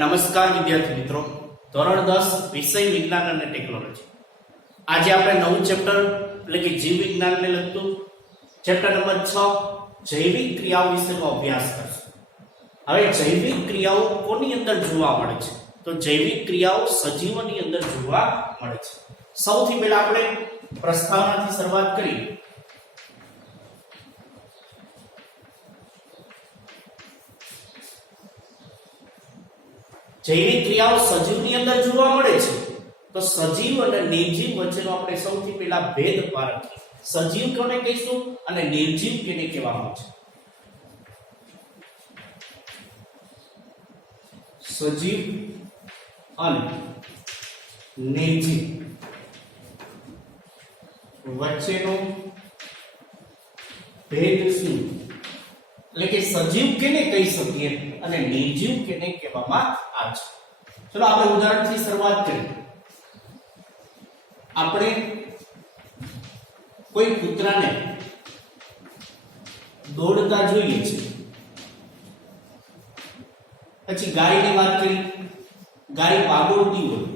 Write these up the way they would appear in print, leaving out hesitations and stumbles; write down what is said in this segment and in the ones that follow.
નમસ્કાર વિદ્યાર્થી મિત્રો, ધોરણ 10 વિષય વિજ્ઞાન અને ટેકનોલોજી. આજે આપણે નવું ચેપ્ટર એટલે કે જીવ વિજ્ઞાનને લગતું ચેપ્ટર નંબર 6 જૈવિક ક્રિયાઓ વિશેનો અભ્યાસ કરશું. હવે જૈવિક ક્રિયાઓ કોની અંદર જોવા મળે છે? તો જૈવિક ક્રિયાઓ સજીવોની અંદર જોવા મળે છે. સૌથી પહેલા આપણે પ્રસ્તાવનાથી શરૂઆત કરીએ. જૈવિક ક્રિયાઓ સજીવની અંદર જોવા મળે છે, તો સજીવ અને નિર્જીવ વચ્ચેનો આપણે સૌથી પહેલા ભેદ પારખીએ. સજીવ કોને કહીશું અને નિર્જીવ કેને કહેવામાં આવે છે? સજીવ અને નિર્જીવ વચ્ચેનો ભેદ શું? એટલે કે સજીવ કેને કહી શકીએ અને નિર્જીવ કેને કહેવામાં આવે છે? ચલો આપણે ઉદાહરણથી શરૂઆત કરીએ. આપણે કોઈ કૂતરાને દોડતા જોઈએ છે. પછી ગાયની વાત કરી, ગાય વાગોળતી હોય.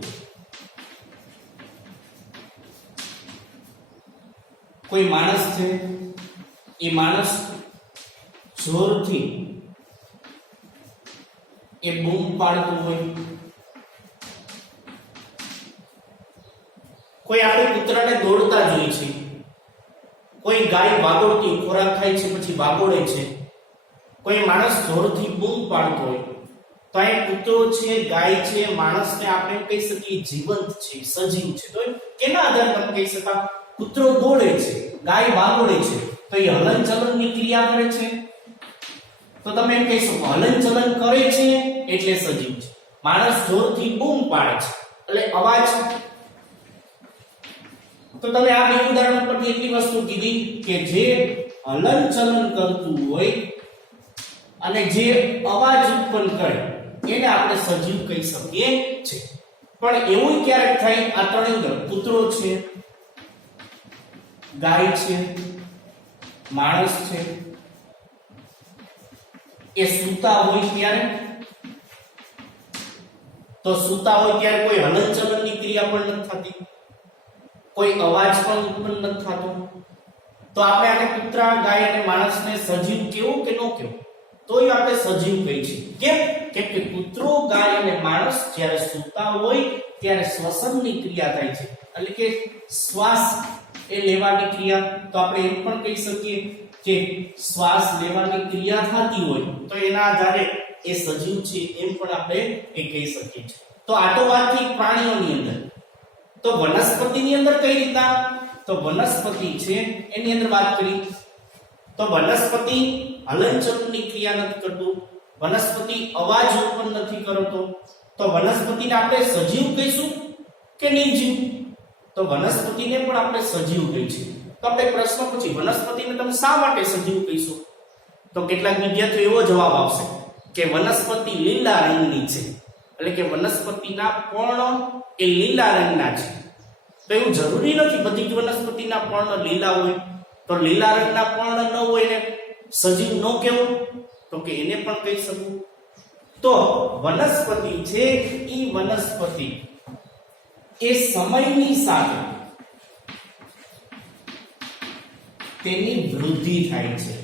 કોઈ માણસ છે, એ માણસ જોરથી એ બૂમ પાડતું હોય. કોઈ આપણે કૂતરાને દોડતા જોઈએ છે. કોઈ ગાય વાગોળતી ખોરાક ખાય છે પછી વાગોળે છે. કોઈ માણસ જોરથી બૂમ પાડતો હોય. તો આ કૂતરો છે, ગાય છે, માણસને આપણે કહી શકીએ જીવંત છે, સજીવ છે. તો કેના આધારે તમે કહી શકા? કૂતરો દોડે છે, ગાય વાગોળે છે, તો એ હલનચલનની ક્રિયા કરે છે. તો તમે એમ કહી શકો હલનચલન કરે છે એટલે સજીવ છે. માણસ જોરથી બૂમ પાડે છે એટલે અવાજ. તો તમે આ બે ઉદાહરણ પરથી એટલી વસ્તુ કીધી કે જે હલનચલન કરતું હોય અને જે અવાજ ઉત્પન્ન કરે એને આપણે સજીવ કહી શકીએ છે. પણ એવું ક્યારેક થાય, આ ત્રણેય અંદર કૂતરો છે, ગાય છે, માણસ છે, એ સૂતા હોય ત્યારે, તો સૂતા હોય ત્યારે કોઈ હલનચલનની ક્રિયા પણ નથી થતી, કોઈ અવાજ પણ ઉત્પન્ન નથી થતો. તો આપણે આને કૂતરા, ગાય અને માણસને સજીવ કેવું કે ન કેવું? તોય આપણે સજીવ કહીએ છીએ. કેમ? કેમ કે કૂતરો, ગાય અને માણસ જ્યારે સૂતા હોય ત્યારે શ્વસનની ક્રિયા થાય છે, એટલે કે શ્વાસ એ લેવાની ક્રિયા. તો આપણે એમ પણ કહી શકીએ કે શ્વાસ લેવાની ક્રિયા થતી હોય તો એના આધારે એ સજીવ છે એમ પણ આપણે એ કહી શકીએ છીએ. તો આ તો વાત થઈ પ્રાણીઓની અંદર. તો વનસ્પતિની અંદર કઈ રીતના? તો વનસ્પતિ છે એની અંદર વાત કરી તો વનસ્પતિ હલનચલનની ક્રિયા નથી કરતું, વનસ્પતિ અવાજ ઉત્પન્ન નથી કરતો. તો વનસ્પતિને આપણે સજીવ કહીશું કે નિર્જીવ? તો વનસ્પતિને પણ આપણે સજીવ કહીશું. તો આપણે પ્રશ્ન પૂછી વનસ્પતિને તમે શા માટે સજીવ કહીશું? તો કેટલાક વિદ્યાર્થીઓ એવો જવાબ આપશે કે વનસ્પતિ લીલા રંગની છે, એટલે કે વનસ્પતિના પર્ણ એ લીલા રંગના છે. તો એવું જરૂરી નથી બધી જ વનસ્પતિના પર્ણ લીલા હોય. તો લીલા રંગના પર્ણ ન હોય ને સજીવ ન કહેવું? તો કે એને પણ કહી શકું. તો વનસ્પતિ છે એ વનસ્પતિ એ સમયની સાથે તેની વૃદ્ધિ થાય છે.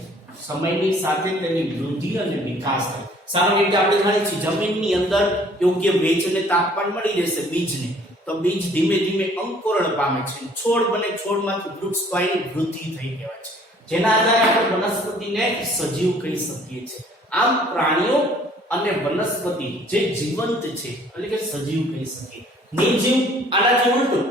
સમયની સાથે તેની વૃદ્ધિ અને વિકાસ થાય. સામાન્ય રીતે આપણે જાણીએ છીએ જમીનની અંદર યોગ્ય ભેજ અને તાપમાન મળી રહેશે બીજને, તો બીજ ધીમે ધીમે અંકુરણ પામે છે, છોડ બને, છોડમાંથી વૃક્ષ પાયની વૃદ્ધિ થઈ કહેવાય છે. જેના આધારે આપણે વનસ્પતિને સજીવ કહી શકીએ છીએ. આમ પ્રાણીઓ અને વનસ્પતિ જે જીવંત છે એટલે કે સજીવ કહી શકીએ. નિર્જીવ આનાથી ઉલટું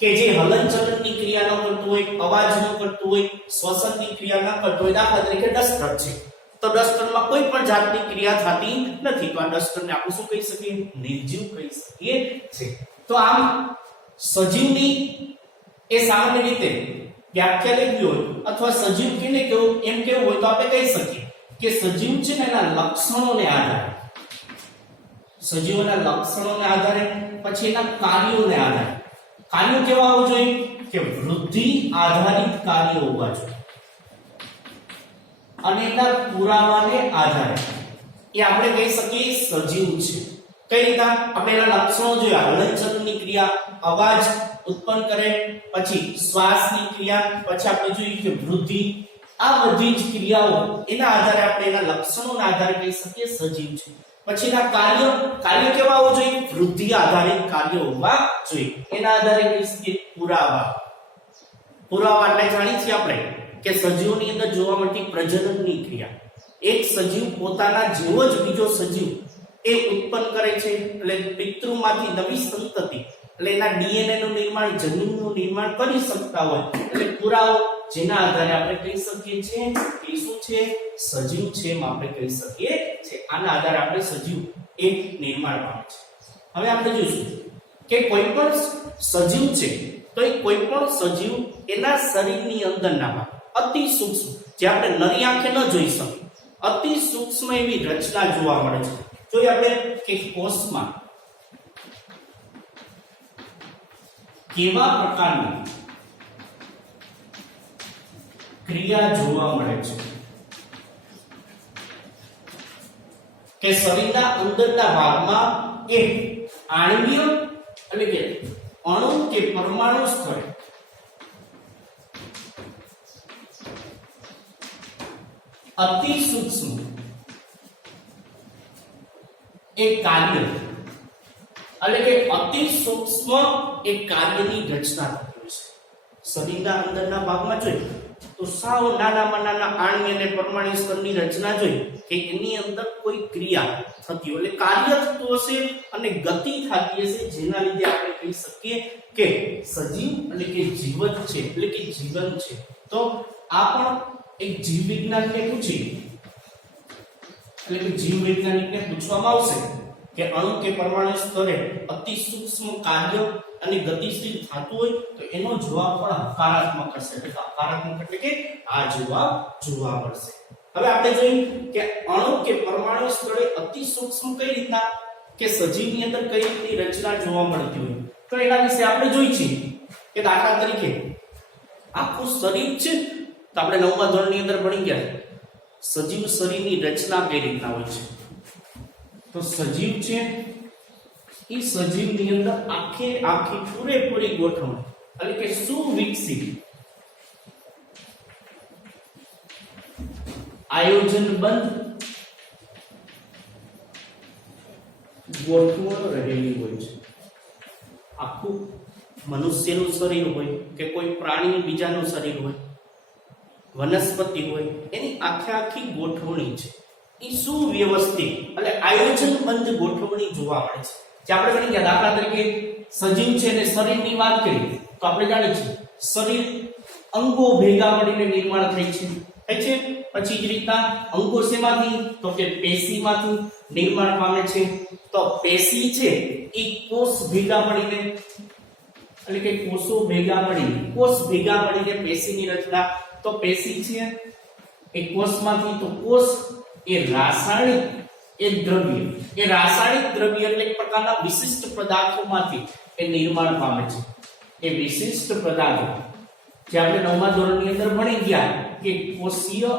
કે જે હલનચલનની ક્રિયા ન કરતું હોય, અવાજ ન કરતું હોય, શ્વસનની ક્રિયા ન કરતું હોય. દાખલા તરીકે ડસ્ટર છે, તો ડસ્ટરમાં કોઈ પણ જાતની ક્રિયા થતી નથી, તો આ ડસ્ટરને આપણે શું કહી શકીએ? નિર્જીવ કહી શકીએ છે. તો આમ સજીવની એ સામાન્ય રીતે વ્યાખ્યા લેવી હોય અથવા સજીવ કેને કેવું એમ કેવું હોય તો આપણે કહી શકીએ કે સજીવ છે ને એના લક્ષણોને આધારે, સજીવોના લક્ષણોને આધારે, પછી એના કાર્યોને આધારે. કાર્યો કેવા હોવા જોઈએ? કે વૃદ્ધિ આધારિત કાર્યો હોવા જોઈએ. અને એના પુરાવાને આધારે એ આપણે કહી શકીએ સજીવ છે. કઈ રીતના આપણે એના લક્ષણો જોયા, હલનચલનની ક્રિયા, અવાજ ઉત્પન્ન કરે, પછી શ્વાસની ક્રિયા, પછી આપણે જોયું કે વૃદ્ધિ, આ બધી જ ક્રિયાઓ એના આધારે આપણે એના લક્ષણોના આધારે કહી શકીએ સજીવ છે. પછી એના કાર્ય કેવા હોવા જોઈએ? વૃદ્ધિ આધારિત કાર્ય હોવા જોઈએ. એના આધારે કહી શકીએ પુરાવા એટલે જાણીએ છીએ આપણે કે સજીવોની અંદર જોવા મળતી પ્રજનનની ક્રિયા. એક સજીવ પોતાના જેવો જ બીજો સજીવ એ ઉત્પન્ન કરે છે, એટલે પિતૃમાંથી નવી સંતતિ, એટલે એના ડીએનએ નું નિર્માણ, જનીનનું નિર્માણ કરી શકતા હોય, એટલે પુરાવો જેના આધારે આપણે કહી શકીએ છીએ કે શું છે? સજીવ છે એમ આપણે કહી શકીએ છીએ. આના આધારે આપણે સજીવ એ નિર્માણ પામે છે. હવે આપણે જોઈશું કે કોઈ પણ સજીવ છે તો એ કોઈ પણ સજીવ એના શરીરની અંદરના ભાગ અતિ સૂક્ષ્મ, જે આપણે નરી આંખે ન જોઈ શકીએ, અતિ સૂક્ષ્મ એવી રચના જોવા મળે છે. જોઈએ આપણે કે કોષમાં કેવા પ્રકારની ક્રિયા જોવા મળે છે કે શરીરના અંદરના ભાગમાં એક આણ્વીય એટલે કે અણુ કે પરમાણુ સ્તરે અતિ સૂક્ષ્મ એક કાર્ય એટલે કે અતિ સૂક્ષ્મ એક કાર્યની રચના થતી હોય છે. શરીરના અંદરના ભાગમાં જોઈએ તો સાવ નાનામાં નાના આણ્વીય અને પરમાણુ સ્તરની રચના જોઈ કે એની અંદર કોઈ ક્રિયા થતી હોય, એટલે કાર્ય થતું હશે અને ગતિ થતી હશે, જેના લીધે આપણે કહી શકીએ કે સજીવ એટલે કે જીવત છે, એટલે કે જીવન છે. તો આ પણ એક જીવ વિજ્ઞાનને પૂછી, એટલે કે જીવ વૈજ્ઞાનિકને પૂછવામાં આવશે કે અણુ કે પરમાણુ સ્તરે અતિ સૂક્ષ્મ કાર્ય અને ગતિશીલ થતું હોય તો એનો જવાબ પણ હકારાત્મક હશે. એટલે હકારાત્મક એટલે કે આ જવાબ જોવા મળશે. હવે આપણે જોઈએ કે અણુ કે પરમાણુ સ્તરે અતિ સૂક્ષ્મ કઈ રીતના કે સજીવની અંદર કઈ રીતની રચના જોવા મળતી હોય તો એના વિશે આપણે જોઈ છીએ કે દાખલા તરીકે આખું શરીર છે તો આપણે 9મા ધોરણની અંદર ભણી ગયા સજીવ શરીરની રચના કઈ રીતના હોય છે. તો સજીવ છે એ સજીવની અંદર આખી પૂરેપૂરી ગોઠવણી એટલે કે સુવિકસિત આયોજનબદ્ધ ગોઠવણ રહેલી હોય છે. આખું મનુષ્યનું શરીર હોય કે કોઈ પ્રાણી બીજાનું શરીર હોય, વનસ્પતિ હોય, એની આખી ગોઠવણી છે એ સુવ્યવસ્થિત એટલે આયોજનબદ્ધ ગોઠવણી જોવા મળે છે. જે આપણે જાણી ગયા દાખલા તરીકે સજીવ છે અને શરીરની વાત કરીએ તો આપણે જાણીએ છીએ શરીર અંગો ભેગા મળીને નિર્માણ થાય છે. પછી જ રીતના અંગો શેમાંથી તો કે પેશીમાંથી નિર્માણ પામે છે. તો પેશી છે એ કોષ ભેગા મળીને એટલે કે કોષો ભેગા મળીને પેશીની રચના. તો પેશી છે એ કોષમાંથી, તો કોષ એ રાસાયણિક દ્રવ્ય એટલે એક પ્રકારના વિશિષ્ટ પદાર્થોમાંથી એ નિર્માણ પામે છે. એ વિશિષ્ટ પદાર્થો જે આપણે 9મા ધોરણની અંદર ભણી ગયા કે કોષીય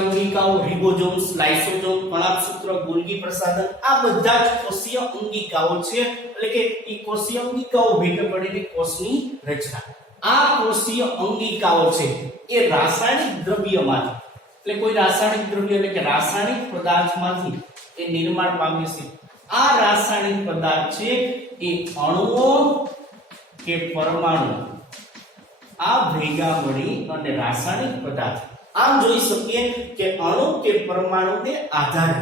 અંગિકાઓ, રિબોઝોમ્સ, લાઇસોઝોમ, કણાભસૂત્ર, ગોલ્ગી પ્રસાધન, આ બધા જ કોષીય અંગિકાઓ છે. એટલે કે એ કોષીય અંગિકાઓ ભેગા મળીને કોષની રચના. આ કોષીય અંગિકાઓ છે એ રાસાયણિક દ્રવ્યમાંથી એટલે કોઈ રાસાયણિક દ્રવ્ય એટલે કે રાસાયણિક પદાર્થમાંથી એ નિર્માણ પામે છે. આ રાસાયણિક પદાર્થ છે એ અણુઓ કે પરમાણુ આ ભેગા મળી અને રાસાયણિક પદાર્થ. આમ જોઈ શકીએ કે અણુ કે પરમાણુને આધારે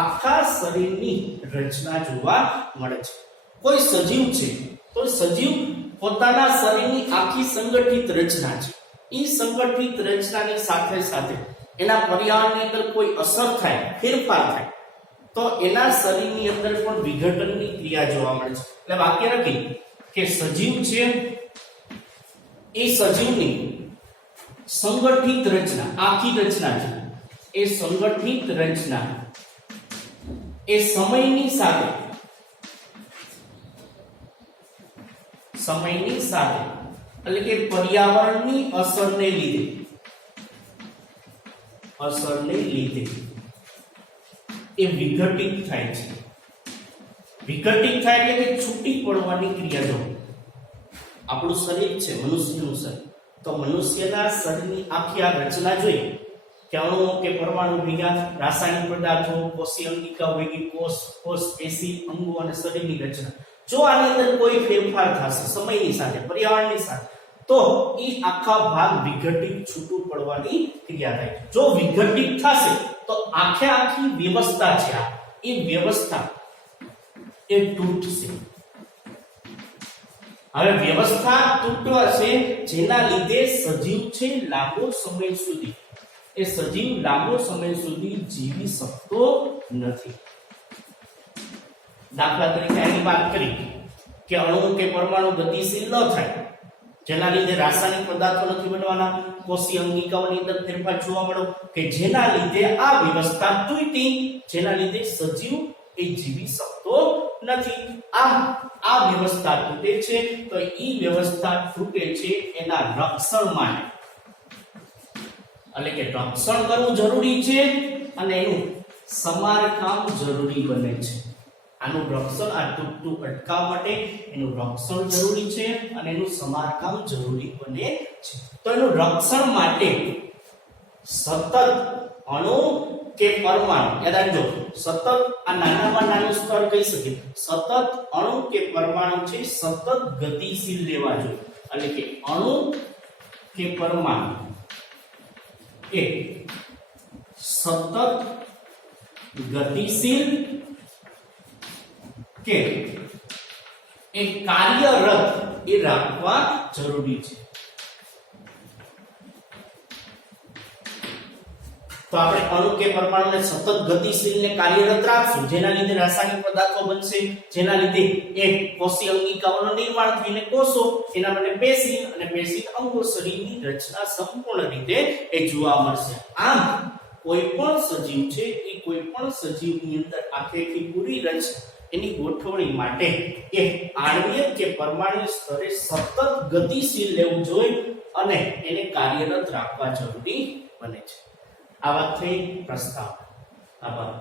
આખા શરીરની રચના જોવા મળે છે. કોઈ સજીવ છે તો સજીવ પોતાના શરીરની આખી સંગઠિત રચના છે. એ સંગઠિત રચનાની સાથે સાથે એના પર્યાવરણની અંદર કોઈ અસર થાય, ફેરફાર થાય તો એના શરીરની અંદર પણ વિઘટનની ક્રિયા જોવા મળે છે. એટલે વાક્ય લખી કે સજીવ છે એ સજીવની સંગઠિત રચના, આખી રચના છે એ સંગઠિત રચના એ સમયની સાથે એટલે કે પર્યાવરણની અસરને લીધે અસરને લીધે એ વિઘટિત થાય છે. વિઘટિત થાય એટલે કે છૂટી પડવાની ક્રિયા. જો આપણું શરીર છે મનુષ્યનું શરીર, તો મનુષ્યના શરીરની આખી આ રચના જોઈએ કે અણુઓ કે પરમાણુ ભેગા, રાસાયણિક પદાર્થો, કોષીય અંગિકા ભેગી, કોષ પેશી, અંગો અને શરીરની રચના. જો આની અંદર કોઈ ફેરફાર થશે સમયની સાથે, પર્યાવરણની સાથે, તો એ આખા ભાગ વિઘટિત છૂટું પડવાની ક્રિયા થાય. જો વિઘટિત થશે તો આખી વ્યવસ્થા છે એ વ્યવસ્થા એ તૂટશે. હવે વ્યવસ્થા તૂટવા છે જેના લીધે સજીવ છે લાંબો સમય સુધી જીવી શકતો નથી. દાખલા તરીકે આની વાત કરી કે અણુ કે પરમાણુ ગતિશીલ ન થાય, જેના લીધે રાસાયણિક પદાર્થો નથી બનવાના, કોષીય અંગિકાઓની અંદર ફેરફાર જોવા મળ્યો કે જેના લીધે આ વ્યવસ્થા તૂટી, જેના લીધે સજીવ એ જીવી શકતો નથી. આ વ્યવસ્થા તૂટે છે તો ઈ વ્યવસ્થા તૂટે છે એના રક્ષણ માટે, એટલે કે રક્ષણ કરવું જરૂરી છે અને એનું સમારકામ જરૂરી બને છે. આનું રક્ષણ, આ તૂટતું અટકાવવા માટે એનું રક્ષણ જરૂરી છે અને એનું સમારકામ જરૂરી બને છે. તો એનું રક્ષણ માટે સતત અણુ કે પરમાણુ, યાદ રાખજો, સતત આ નાનામાં નાનું સ્તર કહી શકીએ, સતત અણુ કે પરમાણુ છે સતત ગતિશીલ લેવા જોઈએ. એટલે કે અણુ કે પરમાણુ એ સતત ગતિશીલ કે એ કાર્યરત એ રાખવા જરૂરી છે. તો આપણે અણુ કે પરમાણુને સતત ગતિશીલ ને કાર્યરત રાખશું, જેના લીધે રાસાયણિક પદાર્થો બનશે, જેના લીધે એક કોષીય અંગિકાઓનું નિર્માણ થઈને કોષો, એના માટે પેશી અને પેશી અંગો, શરીરની રચના સંપૂર્ણ રીતે એ જોવા મળશે. આમ કોઈ પણ સજીવ છે એ કોઈ પણ સજીવની અંદર આખી પૂરી રચના એની ગોઠવણી માટે એ આણ્વિય કે પરમાણુ સ્તરે સતત ગતિશીલ લેવું જોઈએ અને એને કાર્યરત રાખવા જરૂરી બને છે. આ વાત થઈ પ્રસ્તાવ. આભાર.